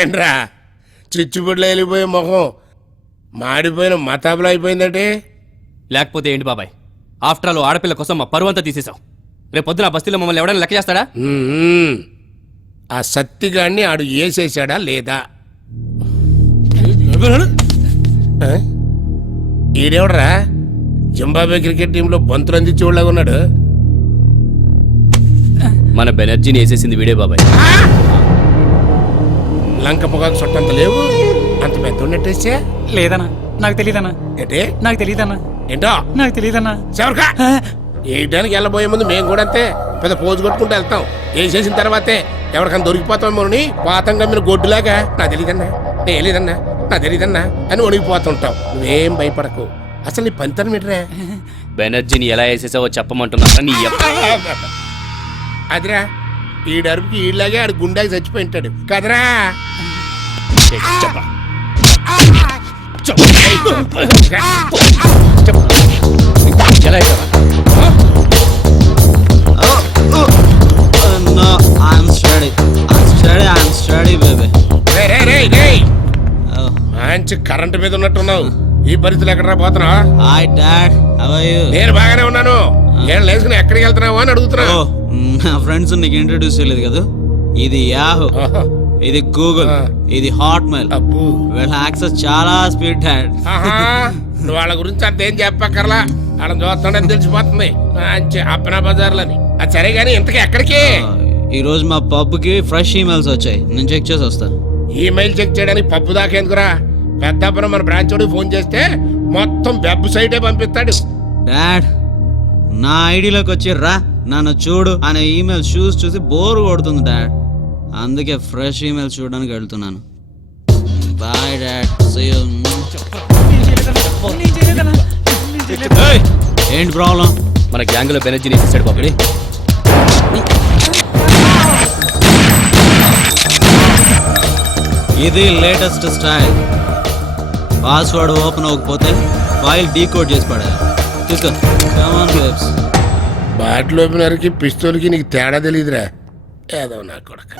ఏంట్రా చిచ్చుబుడ్లు వెళ్ళిపోయే మొహం మాడిపోయిన మతాబులు అయిపోయిందంటే? లేకపోతే ఏంటి బాబాయ్, ఆఫ్టర్ ఆల్ ఆడపిల్ల కోసం మా పరువంతా తీసేసాం. రేపు పొద్దున బస్తీలో మమ్మల్ని ఎవడైనా లెక్క చేస్తాడా? ఆ సత్తిగాడిని ఆడు ఏసేసాడా లేదా? ఈడెవడరా జింబాబే క్రికెట్ టీంలో బంతులు అందించేవాళ్ళగా ఉన్నాడు? మన బెనర్జీని వేసేసింది వీడే బాబాయ్. లంక పొగాకు చుట్టంత లేవు, అంత పెద్ద ఉన్నట్టేసే. లేదన్నా, నాకు తెలియదన్నా. ఏంటే? నాకు తెలియదన్నా. ఏంటో నాకు తెలియదన్నా. చెవరకా వేయడానికి వెళ్ళబోయే ముందు మేము కూడా అంతే పెద్ద పోజు కొట్టుకుంటూ వెళ్తాం. వేసేసిన తర్వాతే ఎవరికైనా దొరికిపోతామోని పాతంగా మీరు గొడ్డులాగా నా తెలియదన్నా, నా తెలియదన్నా అని వణిగిపోతుంటాం. నువ్వేం భయపడకు. అసలు నీ పంతరం మీటరే? బెనర్జీని ఎలా వేసేసావో చెప్పమంటున్నా. అదిరా ఈ డరుపుకి ఈలాగే ఆడు గుండాకి చచ్చిపోయింటాడు కదరా. ఎలా వేసావా? No, I'm steady, baby. మంచి కరెంటు మీద ఉన్నట్టున్నావు. ఈ పరిస్థితులు ఎక్కడ పోతున్నా? Hi, Dad. How are you? నేను బాగానే ఉన్నాను. ఏం లేసుకుని ఎక్కడికి వెళ్తున్నావు అని అడుగుతున్నా. నా ఫ్రెండ్స్ నీకు ఇంట్రడ్యూస్ చేయలేదు కదా. ఇది యాహూ, ఇది గూగుల్, ఇది హాట్మెయిల్. వీళ్ళ యాక్సెస్ చాలా స్పీడ్, డాడ్. నువ్వు వాళ్ళ గురించి అంతేం చెప్పక్కర్లా, వాళ్ళని చూస్తుండని తెలిసిపోతుంది. మంచి అప్పనా బజార్లని. అది సరే గానీ ఇంతకీ ఎక్కడికి? ఈ రోజు మా పబ్కి ఫ్రెష్ ఈమెయిల్స్ వచ్చాయి, నేను చెక్ చేసి వస్తా. ఈమెయిల్ చెక్ చేయడానికి పప్పు దాకా ఎందుకురా? పెద్దప్పుడు మన బ్రాంచ్ వాడికి ఫోన్ చేస్తే మొత్తం వెబ్సైటే పంపిస్తాడు. డాడ్, నా ఐడిలోకి వచ్చి రా నన్ను చూడు అనే ఈమెయిల్ చూసి బోర్ కొడుతుంది డాడ్. అందుకే ఫ్రెష్ ఈమెయిల్ చూడడానికి వెళ్తున్నాను. Bye dad, see you. ఏంటి ప్రాబ్లం? మన గ్యాంగ్ లో బెనర్జీని వేసేసాడు బాబుడి. ఇది లేటెస్ట్ స్టైల్. పాస్వర్డ్ ఓపెన్ అవ్వకపోతే ఫైల్ డీకోడ్ చేసి పడాలి. తీసుకో. బాటిల్ ఓపెనర్కి పిస్తోల్కి నీకు తేడా తెలియదురా. ఏదో నా కొడుకు.